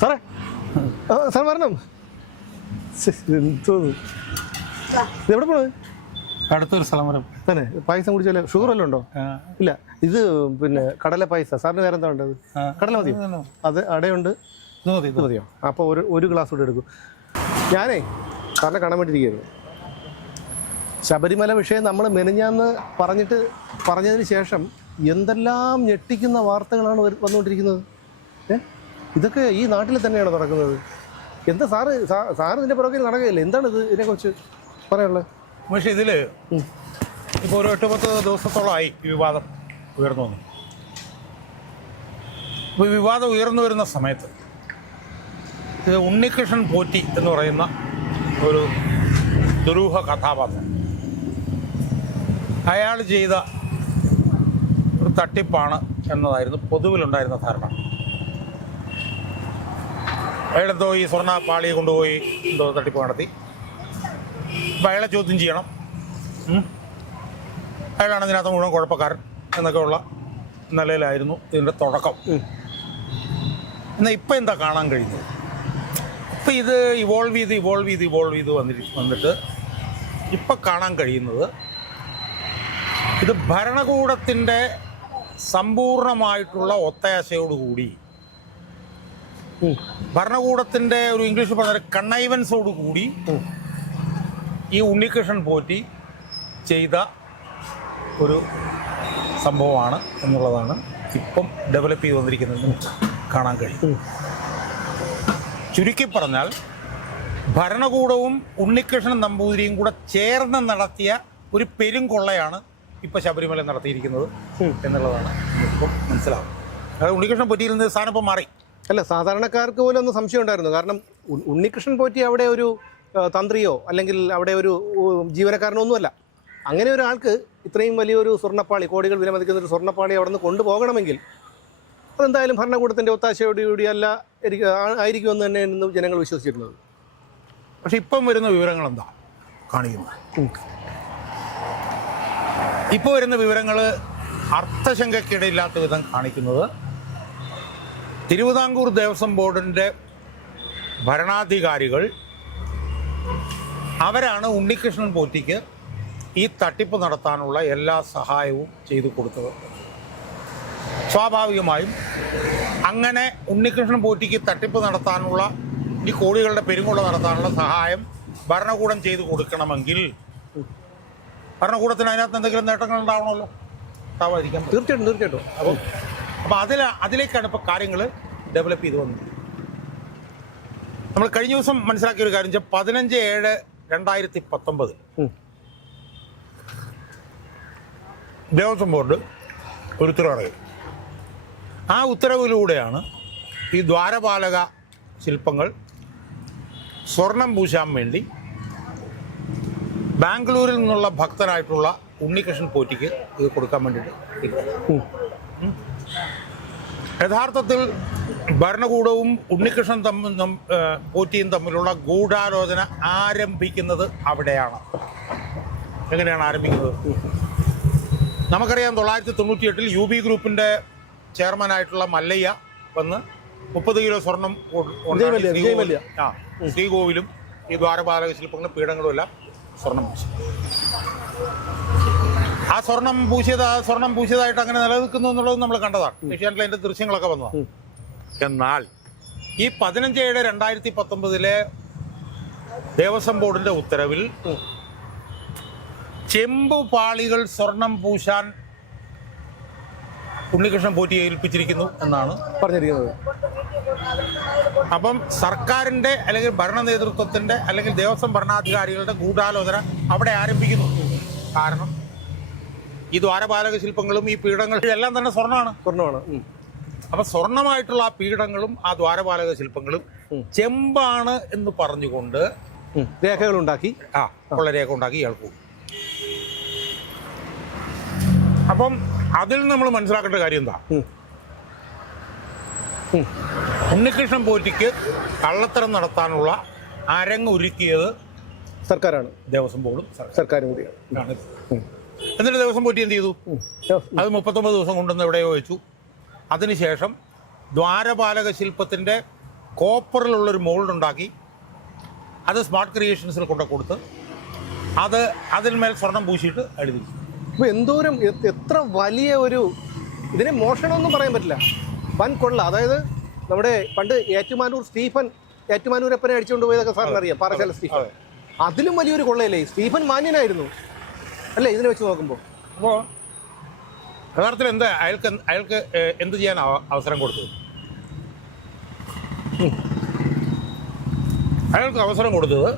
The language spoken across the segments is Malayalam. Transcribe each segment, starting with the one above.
സാറേ സാർ വരണം. എവിടെ പോണത്? അടുത്തൊരു സ്ഥലം വരെ. തന്നെ പായസം കുടിച്ചാലേ ഷുഗർ വല്ലതും ഉണ്ടോ? ഇല്ല ഇത് പിന്നെ കടല പായസ. സാറിന് വേറെ എന്താ ഉണ്ടത് കടല മതി അത് അടയുണ്ട്. ഇത് മതിയോ? അപ്പോൾ ഒരു ഒരു ഗ്ലാസ് കൂടെ എടുക്കും. ഞാനേ സാറിനെ കാണാൻ വേണ്ടിയിരിക്കുകയായിരുന്നു ശബരിമല വിഷയം നമ്മൾ മെനഞ്ഞാന്ന് പറഞ്ഞിട്ട് പറഞ്ഞതിന് ശേഷം എന്തെല്ലാം ഞെട്ടിക്കുന്ന വാർത്തകളാണ് വന്നുകൊണ്ടിരിക്കുന്നത്? ഏ? ഇതൊക്കെ ഈ നാട്ടിൽ തന്നെയാണ് നടക്കുന്നത്? എന്താ സാറ് സാർ സാറ് ഇതിന്റെ പുറകിൽ നടക്കുകയില്ല? എന്താണ് ഇത് ഇതിനെക്കുറിച്ച് പറയാനുള്ളത് പക്ഷേ ഇതിൽ ഇപ്പോൾ ഒരു എട്ട് പത്ത് ദിവസത്തോളമായി ഈ വിവാദം ഉയർന്നു വന്നു. ഇപ്പോൾ ഈ വിവാദം ഉയർന്നു വരുന്ന സമയത്ത് ഇത് ഉണ്ണികൃഷ്ണൻ പോറ്റി എന്ന് പറയുന്ന ഒരു ദുരൂഹ കഥാപാത്രം. അയാൾ ചെയ്ത ഒരു തട്ടിപ്പാണ് എന്നതായിരുന്നു പൊതുവിലുണ്ടായിരുന്ന ധാരണ. അയാളെന്തോ ഈ സ്വർണ പാളിയെ കൊണ്ടുപോയി എന്തോ തട്ടിപ്പ് നടത്തി. അപ്പം അയാളെ ചോദ്യം ചെയ്യണം. അയാളാണ് ഇതിനകത്ത് മുഴുവൻ കുഴപ്പക്കാരൻ എന്നൊക്കെയുള്ള നിലയിലായിരുന്നു ഇതിന്റെ തുടക്കം. എന്നാൽ ഇപ്പം എന്താ കാണാൻ കഴിഞ്ഞത്? ഇപ്പം ഇത് ഇവോൾവ് ചെയ്ത് ഇവോൾവ് ചെയ്ത് ഇവോൾവ് ചെയ്ത് വന്നി വന്നിട്ട് ഇപ്പം കാണാൻ കഴിയുന്നത് ഇത് ഭരണകൂടത്തിന്റെ സമ്പൂർണമായിട്ടുള്ള ഒത്തയാശയോടുകൂടി ഉം. ഭരണകൂടത്തിന്റെ ഒരു ഇംഗ്ലീഷ് പറഞ്ഞ കണ്ണൈവൻസോട് കൂടി ഈ ഉണ്ണികൃഷ്ണൻ പോറ്റി ചെയ്ത ഒരു സംഭവമാണ് എന്നുള്ളതാണ് ഇപ്പം ഡെവലപ്പ് ചെയ്ത് വന്നിരിക്കുന്നത് കാണാൻ കഴിയും. ചുരുക്കി പറഞ്ഞാൽ ഭരണകൂടവും ഉണ്ണികൃഷ്ണൻ നമ്പൂതിരിയും കൂടെ ചേർന്ന് നടത്തിയ ഒരു പെരുംകൊള്ളയാണ് ഇപ്പം ശബരിമല നടത്തിയിരിക്കുന്നത് എന്നുള്ളതാണ് ഇപ്പം മനസ്സിലാവും അതായത് ഉണ്ണികൃഷ്ണൻ പൊറ്റിയിൽ നിന്ന് സ്ഥാനം ഇപ്പം മാറി. അല്ല സാധാരണക്കാർക്ക് പോലും ഒന്ന് സംശയം ഉണ്ടായിരുന്നു. കാരണം ഉണ്ണികൃഷ്ണൻ പോറ്റി അവിടെ ഒരു തന്ത്രിയോ അല്ലെങ്കിൽ അവിടെ ഒരു ജീവനക്കാരനോ ഒന്നുമല്ല അങ്ങനെ ഒരാൾക്ക് ഇത്രയും വലിയൊരു സ്വർണപ്പാളി കോടികൾ വിലമതിക്കുന്ന ഒരു സ്വർണപ്പാളി അവിടെ നിന്ന് കൊണ്ടുപോകണമെങ്കിൽ അതെന്തായാലും ഭരണകൂടത്തിന്റെ ഒത്താശയോടുകൂടിയല്ല ആയിരിക്കുമെന്ന് തന്നെ ഇന്ന് ജനങ്ങൾ വിശ്വസിച്ചിരുന്നത്. പക്ഷെ ഇപ്പം വരുന്ന വിവരങ്ങൾ എന്താ കാണിക്കുന്നത് ഇപ്പോൾ വരുന്ന വിവരങ്ങൾ അർത്ഥശങ്കയ്ക്കിടയില്ലാത്ത വിധം കാണിക്കുന്നത് തിരുവിതാംകൂർ ദേവസ്വം ബോർഡിന്റെ ഭരണാധികാരികൾ അവരാണ് ഉണ്ണികൃഷ്ണൻ പോറ്റിക്ക് ഈ തട്ടിപ്പ് നടത്താനുള്ള എല്ലാ സഹായവും ചെയ്തു കൊടുത്തത്. സ്വാഭാവികമായും അങ്ങനെ ഉണ്ണികൃഷ്ണൻ പോറ്റിക്ക് തട്ടിപ്പ് നടത്താനുള്ള ഈ കോടികളുടെ പെരുങ്കൊള്ള നടത്താനുള്ള സഹായം ഭരണകൂടം ചെയ്തു കൊടുക്കണമെങ്കിൽ ഭരണകൂടത്തിന് അതിനകത്ത് എന്തെങ്കിലും നേട്ടങ്ങൾ ഉണ്ടാവണമല്ലോ. ഉണ്ടാവാതിരിക്കാം. തീർച്ചയായിട്ടും തീർച്ചയായിട്ടും. അപ്പം അപ്പം അതിൽ അതിലേക്കാണ് ഇപ്പോൾ കാര്യങ്ങൾ ഡെവലപ്പ് ചെയ്ത് വന്നത് നമ്മൾ കഴിഞ്ഞ ദിവസം മനസ്സിലാക്കിയ ഒരു കാര്യം വെച്ചാൽ പതിനഞ്ച് ഏഴ് രണ്ടായിരത്തി പത്തൊമ്പത്. ദേവസ്വം ബോർഡ് ഒരു ഉത്തരവിറങ്ങി ആ ഉത്തരവിലൂടെയാണ് ഈ ദ്വാരപാലക ശില്പങ്ങൾ സ്വർണം പൂശാൻ വേണ്ടി ബാംഗ്ലൂരിൽ നിന്നുള്ള ഭക്തനായിട്ടുള്ള ഉണ്ണികൃഷ്ണൻ പോറ്റിക്ക് ഇത് കൊടുക്കാൻ വേണ്ടിയിട്ട്. യഥാർത്ഥത്തിൽ ഭരണകൂടവും ഉണ്ണികൃഷ്ണൻ തമ്മിൽ പോറ്റിയും തമ്മിലുള്ള ഗൂഢാലോചന ആരംഭിക്കുന്നത് അവിടെയാണ്. എങ്ങനെയാണ് ആരംഭിക്കുന്നത്? നമുക്കറിയാം തൊള്ളായിരത്തി തൊണ്ണൂറ്റി എട്ടിൽ യു ബി ഗ്രൂപ്പിന്റെ ചെയർമാനായിട്ടുള്ള മല്ലയ്യ വന്ന് മുപ്പത് കിലോ സ്വർണം ആ ശ്രീകോവിലും ഈ ദ്വാരപാലക ശില്പങ്ങളും പീഠങ്ങളും എല്ലാം സ്വർണം ആ സ്വർണം പൂശിയത് ആ സ്വർണം പൂശിയതായിട്ട് അങ്ങനെ നിലനിൽക്കുന്നു എന്നുള്ളത് നമ്മൾ കണ്ടതാണ്. ഏഷ്യാനെറ്റിൽ അതിന്റെ ദൃശ്യങ്ങളൊക്കെ വന്നതാണ്. എന്നാൽ ഈ പതിനഞ്ച് ഏഴ് രണ്ടായിരത്തി പത്തൊമ്പതിലെ ദേവസ്വം ബോർഡിന്റെ ഉത്തരവിൽ. ചെമ്പു പാളികൾ സ്വർണം പൂശാൻ ഉണ്ണികൃഷ്ണൻ പോറ്റി ഏൽപ്പിച്ചിരിക്കുന്നു എന്നാണ് പറഞ്ഞിരിക്കുന്നത്. അപ്പം സർക്കാരിന്റെ അല്ലെങ്കിൽ ഭരണ നേതൃത്വത്തിന്റെ അല്ലെങ്കിൽ ദേവസ്വം ഭരണാധികാരികളുടെ ഗൂഢാലോചന അവിടെ ആരംഭിക്കുന്നു. കാരണം ഈ ദ്വാരപാലക ശില്പങ്ങളും ഈ പീഠങ്ങളും എല്ലാം തന്നെ സ്വർണമാണ്. സ്വർണമാണ്. അപ്പൊ സ്വർണമായിട്ടുള്ള ആ പീഠങ്ങളും ആ ദ്വാരപാലക ശില്പങ്ങളും ചെമ്പാണ് എന്ന് പറഞ്ഞുകൊണ്ട് രേഖകൾ ഉണ്ടാക്കി ആ ഉള്ള രേഖ ഉണ്ടാക്കി ഇയാൾ പോകും. അപ്പം അതിൽ നമ്മൾ മനസ്സിലാക്കേണ്ട കാര്യം എന്താ. ഉണ്ണികൃഷ്ണൻ പോറ്റിക്ക് കള്ളത്തരം നടത്താനുള്ള അരങ്ങ് ഒരുക്കിയത് സർക്കാരാണ്. ദേവസ്വം ബോർഡും സർക്കാരും കൂടിയാണ്. എന്നിട്ട് ദിവസം പോറ്റി എന്ത് ചെയ്തു? അത് മുപ്പത്തൊമ്പത് ദിവസം കൊണ്ടുവന്ന് എവിടെയോ വെച്ചു. അതിനുശേഷം ദ്വാരപാലക ശില്പത്തിന്റെ കോപ്പറിലുള്ളൊരു മോൾഡ് ഉണ്ടാക്കി അത് സ്മാർട്ട് ക്രിയേഷൻസിൽ കൊണ്ടു കൊടുത്ത് അത് അതിന്മേൽ സ്വർണം പൂശിയിട്ട് എഴുതി അപ്പോൾ എന്തോരം എത്ര വലിയ ഒരു ഇതിനെ മോഷണമൊന്നും പറയാൻ പറ്റില്ല. വൻ കൊള്ള. അതായത് നമ്മുടെ പണ്ട് ഏറ്റുമാനൂർ സ്റ്റീഫൻ ഏറ്റുമാനൂരപ്പനെ അടിച്ചുകൊണ്ട് പോയതൊക്കെ സാറിന് അറിയാം പാറശാല സ്റ്റീഫൻ. അതെ. അതിലും വലിയൊരു കൊള്ളയല്ലേ? സ്റ്റീഫൻ മാന്യനായിരുന്നു. അല്ലേ ഇതിനെ വെച്ച് നോക്കുമ്പോൾ അപ്പോൾ യഥാർത്ഥത്തിൽ എന്താ അയാൾക്ക് അയാൾക്ക് എന്ത് ചെയ്യാൻ അവസരം കൊടുത്തു? അയാൾക്ക് അവസരം കൊടുത്തത്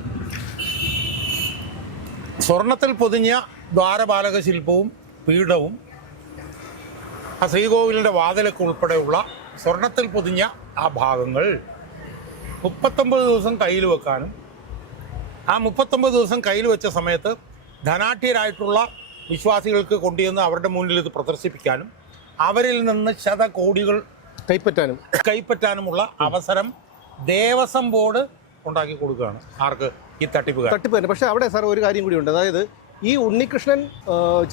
സ്വർണത്തിൽ പൊതിഞ്ഞ ദ്വാരപാലക ശില്പവും പീഠവും ആ ശ്രീകോവിലിന്റെ വാതിലൊക്കെ ഉൾപ്പെടെയുള്ള സ്വർണത്തിൽ പൊതിഞ്ഞ ആ ഭാഗങ്ങൾ മുപ്പത്തൊമ്പത് ദിവസം കയ്യിൽ വെക്കാനും ആ മുപ്പത്തൊമ്പത് ദിവസം കയ്യിൽ വെച്ച സമയത്ത് ധനാഠ്യരായിട്ടുള്ള വിശ്വാസികൾക്ക് കൊണ്ടുചെന്ന് അവരുടെ മുന്നിൽ ഇത് പ്രദർശിപ്പിക്കാനും അവരിൽ നിന്ന് ശതകോടികൾ കൈപ്പറ്റാനും. കൈപ്പറ്റാനുമുള്ള അവസരം ദേവസ്വം ബോർഡ് ഉണ്ടാക്കി കൊടുക്കുകയാണ്. ആർക്ക്? ഈ തട്ടിപ്പ് തട്ടിപ്പ് തന്നെ പക്ഷേ അവിടെ സാർ ഒരു കാര്യം കൂടിയുണ്ട് അതായത് ഈ ഉണ്ണികൃഷ്ണൻ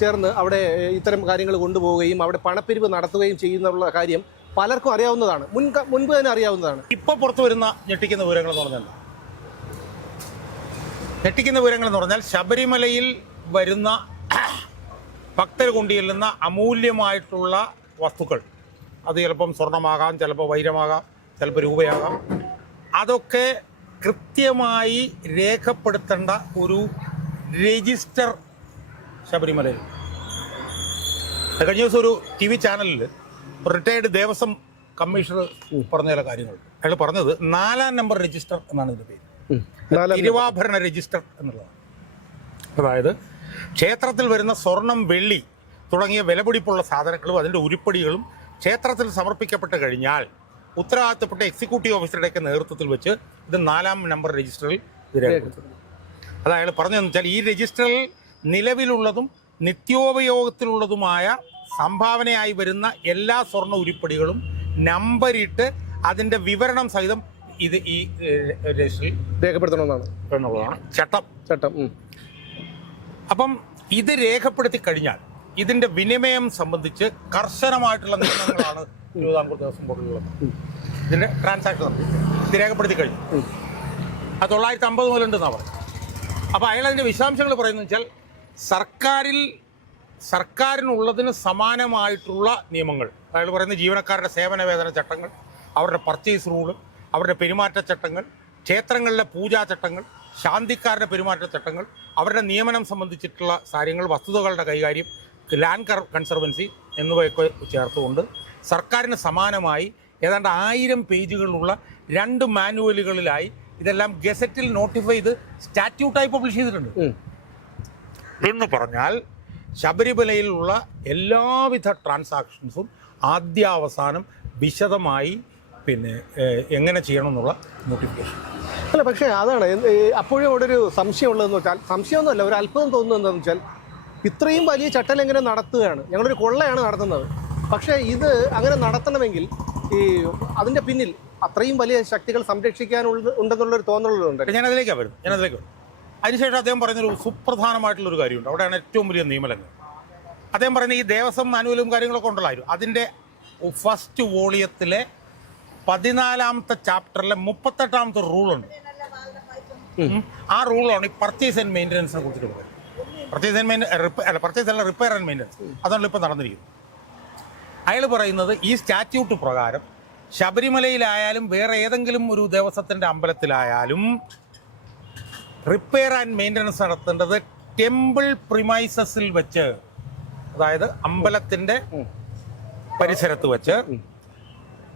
ചേർന്ന് അവിടെ ഇത്തരം കാര്യങ്ങൾ കൊണ്ടുപോവുകയും അവിടെ പണപ്പിരിവ് നടത്തുകയും ചെയ്യുന്നുള്ള കാര്യം പലർക്കും അറിയാവുന്നതാണ്. മുൻ മുൻപ് തന്നെ അറിയാവുന്നതാണ്. ഇപ്പോൾ പുറത്തു വരുന്ന ഞെട്ടിക്കുന്ന വിവരങ്ങൾ എന്ന് പറഞ്ഞാൽ ഞെട്ടിക്കുന്ന വിവരങ്ങൾ എന്ന് പറഞ്ഞാൽ ശബരിമലയിൽ വരുന്ന ഭക്തർ കൊണ്ടുചെല്ലുന്ന അമൂല്യമായിട്ടുള്ള വസ്തുക്കൾ. അത് ചിലപ്പം സ്വർണമാകാം ചിലപ്പോൾ വൈരമാകാം ചിലപ്പോൾ രൂപയാകാം. അതൊക്കെ കൃത്യമായി രേഖപ്പെടുത്തേണ്ട ഒരു രജിസ്റ്റർ ശബരിമലയിൽ. കഴിഞ്ഞ ദിവസം ഒരു ടി വി ചാനലിൽ റിട്ടയർഡ് ദേവസ്വം കമ്മീഷണർ പറഞ്ഞ ചില കാര്യങ്ങൾ. അയാൾ പറഞ്ഞത് നാലാം നമ്പർ രജിസ്റ്റർ എന്നാണ് ഇതിന്റെ പേര്. തിരുവാഭരണ രജിസ്റ്റർ എന്നുള്ളതാണ്. അതായത് ക്ഷേത്രത്തിൽ വരുന്ന സ്വർണം വെള്ളി തുടങ്ങിയ വിലപിടിപ്പുള്ള സാധനങ്ങളും അതിന്റെ ഉരുപ്പടികളും ക്ഷേത്രത്തിൽ സമർപ്പിക്കപ്പെട്ട് കഴിഞ്ഞാൽ ഉത്തരവാദിത്തപ്പെട്ട എക്സിക്യൂട്ടീവ് ഓഫീസറുടെയൊക്കെ നേതൃത്വത്തിൽ വെച്ച് ഇത് നാലാം നമ്പർ രജിസ്റ്ററിൽ ഇത് രേഖപ്പെടുത്തും. അത് അയാൾ പറഞ്ഞതെന്ന് വെച്ചാൽ ഈ രജിസ്റ്ററിൽ നിലവിലുള്ളതും നിത്യോപയോഗത്തിലുള്ളതുമായ സംഭാവനയായി വരുന്ന എല്ലാ സ്വർണ ഉരുപ്പടികളും നമ്പരിട്ട് അതിന്റെ വിവരണം സഹിതം ഇത് ഈ രജിസ്റ്ററിൽ രേഖപ്പെടുത്തണമെന്നാണ്. ചട്ടം. ചട്ടം അപ്പം ഇത് രേഖപ്പെടുത്തി കഴിഞ്ഞാൽ ഇതിന്റെ വിനിമയം സംബന്ധിച്ച് കർശനമായിട്ടുള്ള നിയമങ്ങളാണ് തിരുവിതാംകൂർ ദേവസ്വം ബോർഡിലുള്ളത്. ഇതിന്റെ ട്രാൻസാക്ഷൻ ഇത് രേഖപ്പെടുത്തി കഴിഞ്ഞു. അത് തൊള്ളായിരത്തി അമ്പത് മുതലുണ്ടെന്നാണ് പറഞ്ഞത്. അപ്പോൾ അയാൾ അതിന്റെ വിശദാംശങ്ങൾ പറയുന്നത് വെച്ചാൽ സർക്കാരിൽ സർക്കാരിനുള്ളതിന് സമാനമായിട്ടുള്ള നിയമങ്ങൾ. അയാൾ പറയുന്ന ജീവനക്കാരുടെ സേവന വേതന ചട്ടങ്ങൾ അവരുടെ പർച്ചേസ് റൂൾ അവരുടെ പെരുമാറ്റച്ചട്ടങ്ങൾ ക്ഷേത്രങ്ങളിലെ പൂജാചട്ടങ്ങൾ ശാന്തിക്കാരുടെ പെരുമാറ്റച്ചട്ടങ്ങൾ അവരുടെ നിയമനം സംബന്ധിച്ചിട്ടുള്ള കാര്യങ്ങൾ വസ്തുതകളുടെ കൈകാര്യം ലാൻഡ് കർ കൺസർവൻസി എന്നിവയൊക്കെ ചേർത്തുകൊണ്ട് സർക്കാരിന് സമാനമായി ഏതാണ്ട് ആയിരം പേജുകളുള്ള രണ്ട് മാനുവലുകളിലായി ഇതെല്ലാം ഗസറ്റിൽ നോട്ടിഫൈ ചെയ്ത് സ്റ്റാറ്റ്യൂട്ടായി പബ്ലിഷ് ചെയ്തിട്ടുണ്ട്. എന്ന് പറഞ്ഞാൽ ശബരിമലയിലുള്ള എല്ലാവിധ ട്രാൻസാക്ഷൻസും ആദ്യാവസാനം വിശദമായി പിന്നെ എങ്ങനെ ചെയ്യണം എന്നുള്ള നോട്ടിഫിക്കേഷൻ അല്ല പക്ഷേ അതാണ് അപ്പോഴും അവിടെ ഒരു സംശയം ഉള്ളതെന്ന് വെച്ചാൽ സംശയമൊന്നുമല്ല ഒരു അത്ഭുതം തോന്നുന്നത് എന്താണെന്ന് വെച്ചാൽ ഇത്രയും വലിയ ചട്ടലംഘനം നടത്തുകയാണ്? ഞങ്ങളൊരു കൊള്ളയാണ് നടത്തുന്നത്. പക്ഷേ ഇത് അങ്ങനെ നടത്തണമെങ്കിൽ ഈ അതിന്റെ പിന്നിൽ അത്രയും വലിയ ശക്തികൾ സംരക്ഷിക്കാനുള്ള ഉണ്ടെന്നുള്ളൊരു തോന്നലുണ്ട് ഞാൻ അതിലേക്കാണ് വരുന്നത് ഞാൻ അതിലേക്ക് വരും അതിനുശേഷം അദ്ദേഹം പറയുന്നൊരു സുപ്രധാനമായിട്ടുള്ളൊരു കാര്യമുണ്ട്. അവിടെയാണ് ഏറ്റവും വലിയ നിയമലംഘനം. അദ്ദേഹം പറയുന്ന ഈ ദേവസ്വം മാനുവലും കാര്യങ്ങളൊക്കെ ഉണ്ടല്ലായിരുന്നു അതിന്റെ ഫസ്റ്റ് വോളിയത്തിലെ പതിനാലാമത്തെ ചാപ്റ്ററിലെ മുപ്പത്തെട്ടാമത്തെ റൂളുണ്ട്. ആ റൂളാണ് ഈ പർച്ചേസ് ആൻഡ് മെയിന്റനൻസിനെ കുറിച്ചിട്ട് പറയുന്നത്. പർച്ചേസ് ആൻഡ് മെയിൻ അല്ല പർച്ചേസ് അല്ല റിപ്പയർ ആൻഡ് മെയിന്റനൻസ് അതാണ് ഇപ്പോൾ നടന്നിരിക്കുന്നത്. അയാൾ പറയുന്നത് ഈ സ്റ്റാറ്റ്യൂട്ട് പ്രകാരം ശബരിമലയിലായാലും വേറെ ഏതെങ്കിലും ഒരു ദേവസ്വത്തിന്റെ അമ്പലത്തിലായാലും റിപ്പയർ ആൻഡ് മെയിന്റനൻസ് നടത്തേണ്ടത് ടെമ്പിൾ പ്രിമൈസസിൽ വെച്ച് അതായത് അമ്പലത്തിന്റെ പരിസരത്ത് വെച്ച്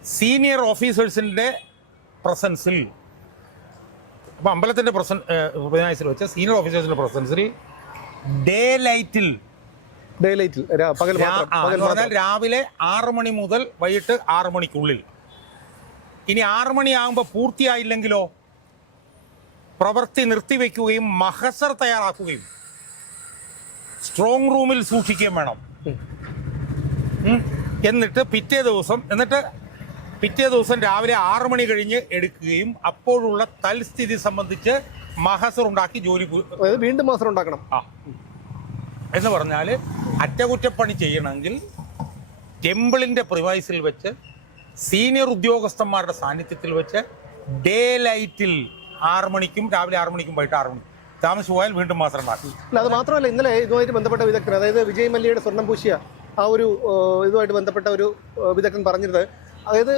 സീനിയർ ഓഫീസേഴ്സിന്റെ പ്രസൻസിൽ അപ്പോൾ അമ്പലത്തിന്റെ പ്രസൻ ബുധനാഴ്ചയിൽ വെച്ച സീനിയർ ഓഫീസേഴ്സിന്റെ പ്രസൻസിൽ ഡേ ലൈറ്റിൽ ഡേ ലൈറ്റിൽ പറഞ്ഞാൽ രാവിലെ ആറ് മണി മുതൽ വൈകിട്ട് ആറ് മണിക്കുള്ളിൽ. ഇനി ആറ് മണിയാകുമ്പോൾ പൂർത്തിയായില്ലെങ്കിലോ? പ്രവൃത്തി നിർത്തിവെക്കുകയും മഹസർ തയ്യാറാക്കുകയും സ്ട്രോങ് റൂമിൽ സൂക്ഷിക്കുകയും വേണം. എന്നിട്ട് പിറ്റേ ദിവസം എന്നിട്ട് പിറ്റേ ദിവസം രാവിലെ ആറു മണി കഴിഞ്ഞ് എടുക്കുകയും അപ്പോഴുള്ള തൽസ്ഥിതി സംബന്ധിച്ച് മഹസർ ഉണ്ടാക്കി ജോലി വീണ്ടും മഹസർ ഉണ്ടാക്കണം. ആ. എന്ന് പറഞ്ഞാൽ അറ്റകുറ്റപ്പണി ചെയ്യണമെങ്കിൽ ടെമ്പിളിന്റെ പ്രിവൈസിൽ വെച്ച് സീനിയർ ഉദ്യോഗസ്ഥന്മാരുടെ സാന്നിധ്യത്തിൽ വെച്ച് ഡേ ലൈറ്റിൽ ആറു മണിക്കും രാവിലെ ആറു മണിക്കും വൈകിട്ട് ആറു മണിക്കും താമസിച്ചു പോയാൽ വീണ്ടും ഉണ്ടാക്കി. അല്ല അത് മാത്രമല്ല ഇന്നലെ ഇതുമായിട്ട് ബന്ധപ്പെട്ട വിദഗ്ധൻ അതായത് വിജയ് മല്യയുടെ സ്വർണം പൂശിയ ആ ഒരു ഇതുമായിട്ട് ബന്ധപ്പെട്ട ഒരു വിദഗ്ധൻ പറഞ്ഞിരുന്നത് അതായത്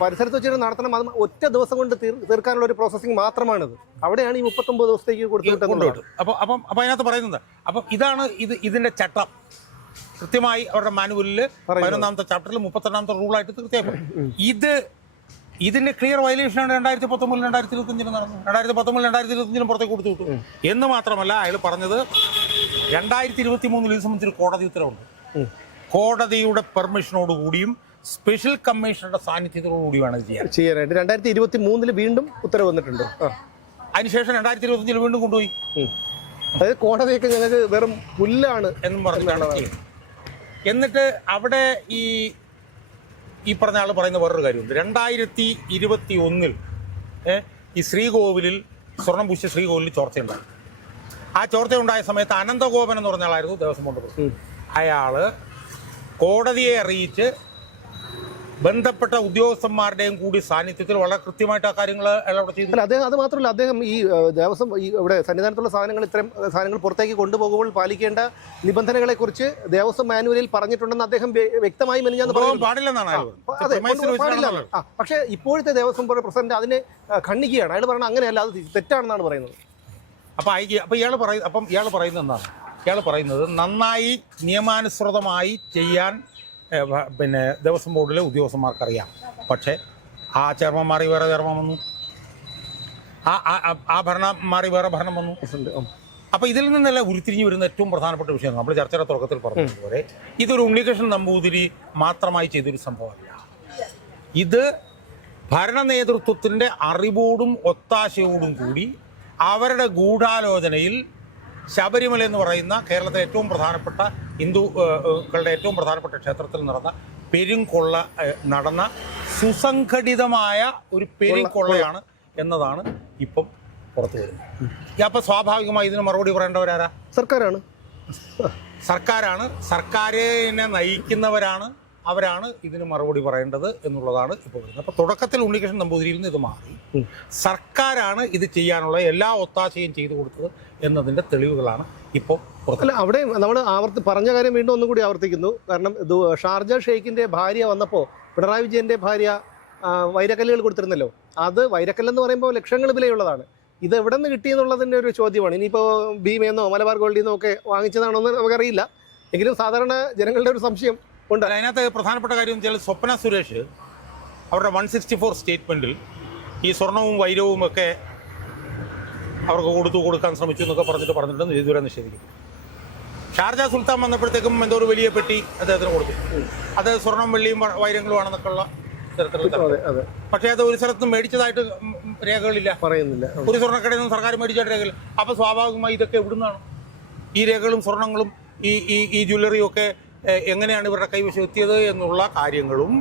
പരിസരത്ത് വെച്ചിട്ട് നടത്തണം അത് ഒറ്റ ദിവസം കൊണ്ട് തീർക്കാനുള്ള ഒരു പ്രോസസ്സിംഗ് മാത്രമാണിത്. അവിടെയാണ് ഈ മുപ്പത്തൊമ്പത് ദിവസത്തേക്ക് കൊടുത്തു വിട്ടെന്നുള്ളത് കൊണ്ടുവിട്ടു അപ്പോൾ അപ്പം അപ്പം അതിനകത്ത് പറയുന്നത് അപ്പം ഇതാണ് ഇത് ഇതിന്റെ ചട്ടം. കൃത്യമായി അവരുടെ മാനുവലിൽ പതിനൊന്നാമത്തെ ചാപ്റ്ററിൽ മുപ്പത്തെണ്ണാമത്തെ റൂളായിട്ട് തീർച്ചയായും ഇത് ഇതിന്റെ ക്ലിയർ വയലേഷൻ ആണ് രണ്ടായിരത്തി പത്തൊമ്പതിൽ രണ്ടായിരത്തി ഇരുപത്തഞ്ചിന് നടന്നു രണ്ടായിരത്തി പത്തൊമ്പതിൽ രണ്ടായിരത്തി ഇരുപത്തഞ്ചിനും പുറത്തേക്ക് കൊടുത്തു വിട്ടു. എന്ന് മാത്രമല്ല അയാൾ പറഞ്ഞത് രണ്ടായിരത്തി ഇരുപത്തി മൂന്നിൽ ഇത് സംബന്ധിച്ചൊരു കോടതി ഉത്തരവുണ്ട്. കോടതിയുടെ പെർമിഷനോടുകൂടിയും സ്പെഷ്യൽ കമ്മീഷണറുടെ സാന്നിധ്യത്തോടുകൂടിയുമാണ് ഇത് ചെയ്യാൻ. ചെയ്യാനായിട്ട്. രണ്ടായിരത്തി ഇരുപത്തി മൂന്നിൽ വീണ്ടും ഉത്തരവ് വന്നിട്ടുണ്ട്. ആ. അതിനുശേഷം രണ്ടായിരത്തി ഇരുപത്തഞ്ചിൽ വീണ്ടും കൊണ്ടുപോയി. ഉം. അതായത് കോടതിയൊക്കെ ഞങ്ങൾക്ക് വെറും പുല്ലാണ് എന്നും പറഞ്ഞിട്ടാണ് ചെയ്യുന്നത് എന്നിട്ട് അവിടെ ഈ ഈ പറഞ്ഞ ആൾ പറയുന്ന വേറൊരു കാര്യമുണ്ട്. രണ്ടായിരത്തി ഇരുപത്തി ഒന്നിൽ ഈ ശ്രീകോവിലിൽ സ്വർണം പൂശിയ ശ്രീകോവിലിൽ ചോർച്ചയുണ്ടായി ആ ചോർച്ച ഉണ്ടായ സമയത്ത് അനന്തഗോപൻ എന്ന് പറഞ്ഞ ആളായിരുന്നു ദേവസ്വം ബോർഡ് പ്രസിഡന്റ്. അയാൾ കോടതിയെ അറിയിച്ച് ബന്ധപ്പെട്ട ഉദ്യോഗസ്ഥന്മാരുടെയും കൂടി സാന്നിധ്യത്തിൽ വളരെ കൃത്യമായിട്ട് ആ കാര്യങ്ങൾ ചെയ്തു. അല്ല അദ്ദേഹം അത് മാത്രമല്ല അദ്ദേഹം ഈ ദേവസ്വം ഈ ഇവിടെ സന്നിധാനത്തുള്ള സാധനങ്ങൾ ഇത്രയും സാധനങ്ങൾ പുറത്തേക്ക് കൊണ്ടുപോകുമ്പോൾ പാലിക്കേണ്ട നിബന്ധനകളെ കുറിച്ച് ദേവസ്വം മാനുവലിൽ പറഞ്ഞിട്ടുണ്ടെന്ന് അദ്ദേഹം വ്യക്തമായി പാടില്ലെന്നാണ് പക്ഷേ ഇപ്പോഴത്തെ ദേവസ്വം ബോർഡ് പ്രസിഡന്റ് അതിനെ ഖണ്ഡിക്കുകയാണ്. അയാൾ പറഞ്ഞത് അങ്ങനെയല്ല അത് തെറ്റാണെന്നാണ് പറയുന്നത്. അപ്പൊ അയക്കുക അപ്പൊ ഇയാൾ പറയും അപ്പം ഇയാൾ പറയുന്നത് എന്താണ്? ഇയാൾ പറയുന്നത് നന്നായി നിയമാനുസൃതമായി ചെയ്യാൻ പിന്നെ ദേവസ്വം ബോർഡിലെ ഉദ്യോഗസ്ഥന്മാർക്കറിയാം. പക്ഷേ ആ ചെയർമാൻ മാറി വേറെ ചെയർമാൻ വന്നു. ആ ആ- ഭരണം മാറി വേറെ ഭരണം വന്നു. പ്രസിഡന്റ് അപ്പൊ ഇതിൽ നിന്നല്ല ഉരുത്തിരിഞ്ഞു വരുന്ന ഏറ്റവും പ്രധാനപ്പെട്ട വിഷയം നമ്മൾ ചർച്ചയുടെ തുടക്കത്തിൽ പറഞ്ഞതുപോലെ ഇതൊരു ഉണ്ണികൃഷ്ണൻ നമ്പൂതിരി മാത്രമായി ചെയ്തൊരു സംഭവമല്ല. ഇത് ഭരണ നേതൃത്വത്തിന്റെ അറിവോടും ഒത്താശയോടും കൂടി അവരുടെ ഗൂഢാലോചനയിൽ ശബരിമല എന്ന് പറയുന്ന കേരളത്തിലെ ഏറ്റവും പ്രധാനപ്പെട്ട ഹിന്ദുക്കളുടെ ഏറ്റവും പ്രധാനപ്പെട്ട ക്ഷേത്രത്തിൽ നടന്ന പെരുംകൊള്ള നടന്ന സുസംഘടിതമായ ഒരു പെരുംകൊള്ളയാണ് എന്നതാണ് ഇപ്പം പുറത്തു വരുന്നത്. അപ്പം സ്വാഭാവികമായി ഇതിന് മറുപടി പറയേണ്ടവരാരാ? സർക്കാരാണ്. സർക്കാരാണ്. സർക്കാരിനെ നയിക്കുന്നവരാണ്. അവരാണ് ഇതിന് മറുപടി പറയേണ്ടത് എന്നുള്ളതാണ് ഇപ്പോൾ വരുന്നത്. അപ്പോൾ തുടക്കത്തിൽ ഉണ്ണികൃഷ്ണൻ നമ്പൂതിരിയിൽ നിന്ന് ഇത് മാറി. സർക്കാരാണ് ഇത് ചെയ്യാനുള്ള എല്ലാ ഒത്താശയും ചെയ്തു കൊടുത്തത് എന്നതിന്റെ തെളിവുകളാണ് ഇപ്പോൾ അല്ല അവിടെ നമ്മൾ ആവർത്തി പറഞ്ഞ കാര്യം വീണ്ടും ഒന്നും കൂടി ആവർത്തിക്കുന്നു. കാരണം ഇത് ഷാർജ ഷെയ്ഖിന്റെ ഭാര്യ വന്നപ്പോൾ പിണറായി വിജയന്റെ ഭാര്യ വൈരക്കല്ലുകൾ കൊടുത്തിരുന്നല്ലോ. അത് വൈരക്കല്ലെന്ന് പറയുമ്പോൾ ലക്ഷങ്ങൾ വിലയുള്ളതാണ്. ഇത് എവിടെ നിന്ന് കിട്ടിയെന്നുള്ളതിന്റെ ഒരു ചോദ്യമാണ്. ഇനിയിപ്പോൾ ഭീമയെന്നോ മലബാർ ഗോൾഡിൽ നിന്നോ ഒക്കെ വാങ്ങിച്ചതാണോ എന്ന് നമുക്കറിയില്ല. എങ്കിലും സാധാരണ ജനങ്ങളുടെ ഒരു സംശയം ഉണ്ട്. അതിനകത്ത് പ്രധാനപ്പെട്ട കാര്യം വെച്ചാൽ സ്വപ്ന സുരേഷ് അവരുടെ വൺ സിക്സ്റ്റി ഫോർ സ്റ്റേറ്റ്മെന്റിൽ ഈ സ്വർണവും വൈരവും ഒക്കെ അവർക്ക് കൊടുത്തു കൊടുക്കാൻ ശ്രമിച്ചു എന്നൊക്കെ പറഞ്ഞിട്ട് പറഞ്ഞിട്ട് ഇതുവരെ നിഷേധിക്കും. ഷാർജ സുൽത്താൻ വന്നപ്പോഴത്തേക്കും എന്തോ ഒരു വലിയ പെട്ടി അദ്ദേഹത്തിന് കൊടുത്തു. അത് സ്വർണം വെള്ളിയും വൈരങ്ങളും ആണെന്നൊക്കെ ഉള്ള തരത്തിലുള്ള പക്ഷേ അത് ഒരു സ്ഥലത്തും മേടിച്ചതായിട്ട് രേഖകളില്ല. പറയുന്നില്ല. ഒരു സ്വർണക്കടയിൽ നിന്ന് സർക്കാർ മേടിച്ചായിട്ട് രേഖകൾ അപ്പൊ സ്വാഭാവികമായി ഇതൊക്കെ എവിടുന്നാണ്? ഈ രേഖകളും സ്വർണങ്ങളും ഈ ഈ ഈ ജ്വല്ലറിയും ഒക്കെ എങ്ങനെയാണ് ഇവരുടെ കൈവശം എത്തിയത് എന്നുള്ള കാര്യങ്ങളും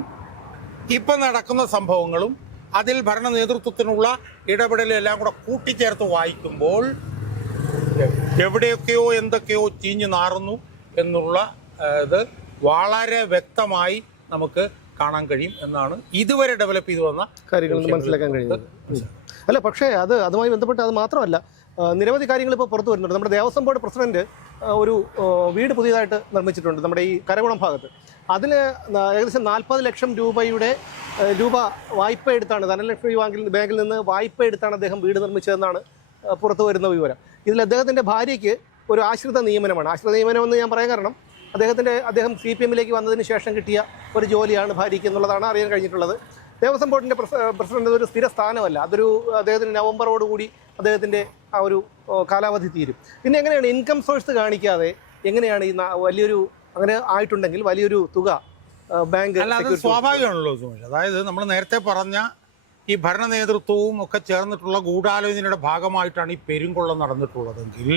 ഇപ്പം നടക്കുന്ന സംഭവങ്ങളും അതിൽ ഭരണ നേതൃത്വത്തിനുള്ള ഇടപെടലെല്ലാം കൂടെ കൂട്ടിച്ചേർത്ത് വായിക്കുമ്പോൾ എവിടെയൊക്കെയോ എന്തൊക്കെയോ ചീഞ്ഞു നാറുന്നു എന്നുള്ള ഇത് വളരെ വ്യക്തമായി നമുക്ക് കാണാൻ കഴിയും എന്നാണ് ഇതുവരെ ഡെവലപ്പ് ചെയ്തു വന്ന കാര്യങ്ങൾ മനസ്സിലാക്കാൻ കഴിയുന്നത്. അല്ല പക്ഷേ അത് അതുമായി ബന്ധപ്പെട്ട് അത് മാത്രമല്ല നിരവധി കാര്യങ്ങൾ ഇപ്പോൾ പുറത്തു വരുന്നുണ്ട്. നമ്മുടെ ദേവസ്വം ബോർഡ് പ്രസിഡന്റ് ഒരു വീട് പുതിയതായിട്ട് നിർമ്മിച്ചിട്ടുണ്ട് നമ്മുടെ ഈ കരകുളം ഭാഗത്ത്. അതിന് ഏകദേശം നാൽപ്പത് ലക്ഷം രൂപയുടെ രൂപ വായ്പ എടുത്താണ് ധനലക്ഷ്മി ബാങ്കിൽ ബാങ്കിൽ നിന്ന് വായ്പ എടുത്താണ് അദ്ദേഹം വീട് നിർമ്മിച്ചതെന്നാണ് പുറത്തു വരുന്ന വിവരം. ഇതിൽ അദ്ദേഹത്തിന്റെ ഭാര്യയ്ക്ക് ഒരു ആശ്രിത നിയമനമാണ്. ആശ്രിത നിയമനം എന്ന് ഞാൻ പറയാൻ കാരണം അദ്ദേഹത്തിന്റെ അദ്ദേഹം സി പി എമ്മിലേക്ക് വന്നതിന് ശേഷം കിട്ടിയ ഒരു ജോലിയാണ് ഭാര്യയ്ക്ക് എന്നുള്ളതാണ് അറിയാൻ കഴിഞ്ഞിട്ടുള്ളത്. ദേവസ്വം ബോർഡിന്റെ പ്രസിഡന്റ് ഒരു സ്ഥിര സ്ഥാനമല്ല. അതൊരു അദ്ദേഹത്തിന് നവംബറോടുകൂടി അദ്ദേഹത്തിന്റെ ആ ഒരു കാലാവധി തീരും. പിന്നെ എങ്ങനെയാണ് ഇൻകം സോഴ്സ് കാണിക്കാതെ എങ്ങനെയാണ് ഈ വലിയൊരു അങ്ങനെ ആയിട്ടുണ്ടെങ്കിൽ വലിയൊരു തുക ബാങ്ക് അല്ല അത് security- സ്വാഭാവികമാണല്ലോ സുമേഷ്. അതായത് നമ്മൾ നേരത്തെ പറഞ്ഞ ഈ ഭരണ നേതൃത്വവും ഒക്കെ ചേർന്നിട്ടുള്ള ഗൂഢാലോചനയുടെ ഭാഗമായിട്ടാണ് ഈ പെരുങ്കൊള്ള നടന്നിട്ടുള്ളതെങ്കിൽ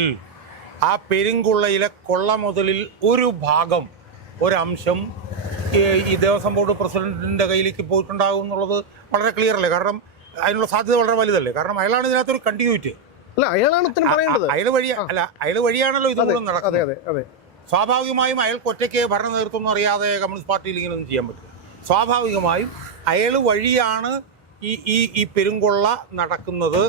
ആ പെരുങ്കൊള്ളയിലെ കൊള്ള മുതലിൽ ഒരു ഭാഗം ഒരംശം ഈ ദേവസ്വം ബോർഡ് പ്രസിഡന്റിന്റെ കയ്യിലേക്ക് പോയിട്ടുണ്ടാകും എന്നുള്ളത് വളരെ ക്ലിയർ അല്ലേ? കാരണം അതിനുള്ള സാധ്യത വളരെ വലുതല്ലേ? കാരണം അയാളാണ് ഇതിനകത്തൊരു കണ്ടിന്യൂറ്റി അല്ല അയാളാണ് ഉത്തരം പറയേണ്ടത്. അയാൾ വഴി അല്ല അയാൾ വഴിയാണല്ലോ ഇത് മുഴുവൻ നടക്കുന്നത്. അതെ അതെ അതെ. സ്വാഭാവികമായും അയാൾക്ക് ഒറ്റയ്ക്ക് ഭരണ നേതൃത്വം ഒന്നും അറിയാതെ കമ്മ്യൂണിസ്റ്റ് പാർട്ടിയിൽ ഇങ്ങനെ ഒന്നും ചെയ്യാൻ പറ്റില്ല. സ്വാഭാവികമായും അയാൾ വഴിയാണ് ഈ ഈ ഈ പെരുങ്കൊള്ള നടക്കുന്നത്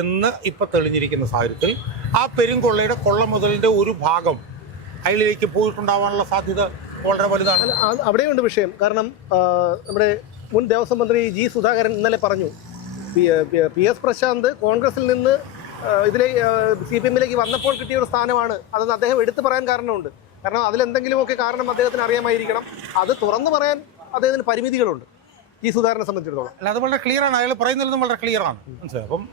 എന്ന് ഇപ്പൊ തെളിഞ്ഞിരിക്കുന്ന സാഹചര്യത്തിൽ ആ പെരുങ്കൊള്ളയുടെ കൊള്ള മുതലിന്റെ ഒരു ഭാഗം അയാളിലേക്ക് പോയിട്ടുണ്ടാവാനുള്ള സാധ്യത വളരെ വലുതാണ് അവിടെയുണ്ട് വിഷയം. കാരണം നമ്മുടെ മുൻ ദേവസ്വം മന്ത്രി ജി സുധാകരൻ ഇന്നലെ പറഞ്ഞു. പി എസ് പ്രശാന്ത് കോൺഗ്രസിൽ നിന്ന് ഇതിലെ സി പി എമ്മിലേക്ക് വന്നപ്പോൾ കിട്ടിയ ഒരു സ്ഥാനമാണ്. അതെന്ന് അദ്ദേഹം എടുത്തു പറയാൻ കാരണമുണ്ട്. കാരണം അതിലെന്തെങ്കിലുമൊക്കെ കാരണം അദ്ദേഹത്തിന് അറിയാമായിരിക്കണം. അത് തുറന്നു പറയാൻ അദ്ദേഹത്തിന് പരിമിതികളുണ്ട്. ഈ സുധാകരനെ സംബന്ധിച്ചിടത്തോളം. അല്ല അത് വളരെ ക്ലിയർ ആണ്. അയാൾ പറയുന്നതും വളരെ ക്ലിയർ ആണ്. മനസ്സിലായി? അപ്പം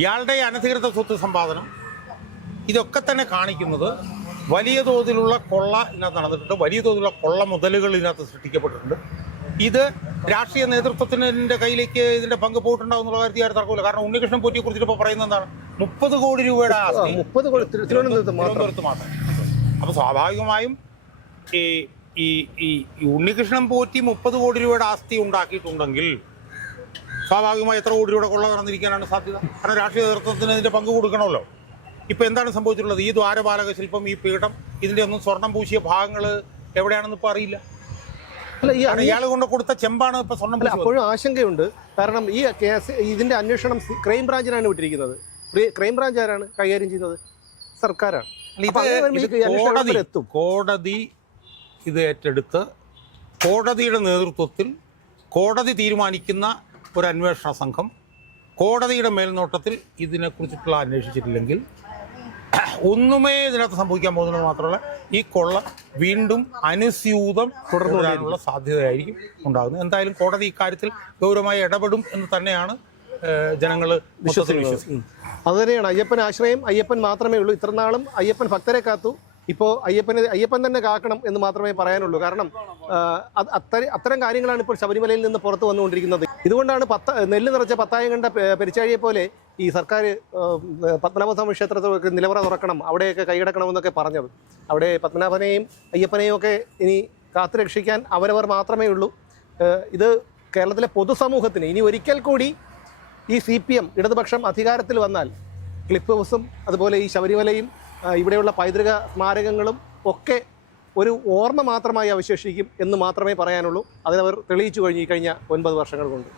ഇയാളുടെ അനധികൃത സ്വത്ത് സമ്പാദനം ഇതൊക്കെ തന്നെ കാണിക്കുന്നത് വലിയ തോതിലുള്ള കൊള്ള ഇതിനകത്ത് നടന്നിട്ടുണ്ട്. വലിയ തോതിലുള്ള കൊള്ള മുതലുകൾ ഇതിനകത്ത് സൃഷ്ടിക്കപ്പെട്ടിട്ടുണ്ട്. ഇത് രാഷ്ട്രീയ നേതൃത്വത്തിന്റെ കയ്യിലേക്ക് ഇതിന്റെ പങ്ക് പോയിട്ടുണ്ടാവും എന്നുള്ള കാര്യത്തിൽ ആരും തർക്കമില്ല കാരണം ഉണ്ണികൃഷ്ണൻ പോറ്റിയെ കുറിച്ചിട്ട് ഇപ്പോൾ പറയുന്നത് എന്താണ്? മുപ്പത് കോടി രൂപയുടെ ആസ്തി. മുപ്പത് കോടി. തിരു- തിരുവനന്തപുരത്ത് മാത്രം. അപ്പോൾ സ്വാഭാവികമായും ഈ ഈ ഈ ഈ ഉണ്ണികൃഷ്ണൻ പോറ്റി മുപ്പത് കോടി രൂപയുടെ ആസ്തി ഉണ്ടാക്കിയിട്ടുണ്ടെങ്കിൽ സ്വാഭാവികമായി എത്ര കോടി രൂപയുടെ കൊള്ള നടന്നിരിക്കാനാണ് സാധ്യത? കാരണം രാഷ്ട്രീയ നേതൃത്വത്തിന് ഇതിന്റെ പങ്ക് കൊടുക്കണമല്ലോ. ഇപ്പൊ എന്താണ് സംഭവിച്ചിട്ടുള്ളത്? ഈ ദ്വാരപാലക ശില്പം ഈ പീഠം ഇതിന്റെ ഒന്നും സ്വർണം പൂശിയ ഭാഗങ്ങൾ എവിടെയാണെന്ന് ഇപ്പൊ അറിയില്ല. അല്ല ഇയാൾ കൊണ്ട് കൊടുത്ത ചെമ്പാണ് ഇപ്പൊ സ്വർണം അല്ല പൂശി അപ്പോഴും ആശങ്കയുണ്ട്. കാരണം ഈ കേസ് ഇതിന്റെ അന്വേഷണം ക്രൈംബ്രാഞ്ചിനാണ് ക്രൈം ബ്രാഞ്ചിനാണ് വിട്ടിരിക്കുന്നത് ക്രൈംബ്രാഞ്ച് ക്രൈം ബ്രാഞ്ച് ആരാണ് കൈകാര്യം ചെയ്യുന്നത്? സർക്കാരാണ്. കോടതി കോടതി ഇത് ഏറ്റെടുത്ത് കോടതിയുടെ നേതൃത്വത്തിൽ കോടതി തീരുമാനിക്കുന്ന ഒരു അന്വേഷണ സംഘം കോടതിയുടെ മേൽനോട്ടത്തിൽ ഇതിനെക്കുറിച്ചിട്ടുള്ള അന്വേഷിച്ചിട്ടില്ലെങ്കിൽ ഒന്നുമേ ഇതിനകത്ത് സംഭവിക്കാൻ പോകുന്നത് മാത്രമല്ല ഈ കൊള്ള വീണ്ടും അനുസ്യൂതം തുടർന്നു വരാനുള്ള സാധ്യതയായിരിക്കും ഉണ്ടാകുന്നത്. എന്തായാലും കോടതി ഇക്കാര്യത്തിൽ ഗൗരവമായി ഇടപെടും എന്ന് തന്നെയാണ് ജനങ്ങൾ വിശ്വസിക്കുന്നത്. അത് തന്നെയാണ്. അയ്യപ്പൻ ആശ്രയം അയ്യപ്പൻ മാത്രമേ ഉള്ളൂ. ഇത്രനാളും അയ്യപ്പൻ ഭക്തരെ കാത്തു. ഇപ്പോൾ അയ്യപ്പനെ അയ്യപ്പൻ തന്നെ കാക്കണം എന്ന് മാത്രമേ പറയാനുള്ളൂ. കാരണം അത്തരം അത്തരം കാര്യങ്ങളാണ് ഇപ്പോൾ ശബരിമലയിൽ നിന്ന് പുറത്തു വന്നുകൊണ്ടിരിക്കുന്നത്. ഇതുകൊണ്ടാണ് പത്ത നെല്ല് നിറച്ച പത്തായം കണ്ട പെരിച്ചാഴിയെ പോലെ ഈ സർക്കാർ പത്മനാഭസ്വാമി ക്ഷേത്രത്തിൽ നിലവറ തുറക്കണം അവിടെയൊക്കെ കൈയടക്കണമെന്നൊക്കെ പറഞ്ഞത്. അവിടെ പത്മനാഭനെയും അയ്യപ്പനെയും ഒക്കെ ഇനി കാത്തുരക്ഷിക്കാൻ അവരവർ മാത്രമേ ഉള്ളൂ. ഇത് കേരളത്തിലെ പൊതുസമൂഹത്തിന് ഇനി ഒരിക്കൽ കൂടി ഈ സി പി എം ഇടതുപക്ഷം അധികാരത്തിൽ വന്നാൽ ക്ലിപ്പ് ഹൗസും അതുപോലെ ഈ ശബരിമലയും ഇവിടെയുള്ള പൈതൃക സ്മാരകങ്ങളും ഒക്കെ ഒരു ഓർമ്മ മാത്രമായി അവശേഷിക്കും എന്ന് മാത്രമേ പറയാനുള്ളൂ. അതിനവർ തെളിയിച്ചു കഴിഞ്ഞു കഴിഞ്ഞ ഒൻപത് വർഷങ്ങൾ കൊണ്ട്.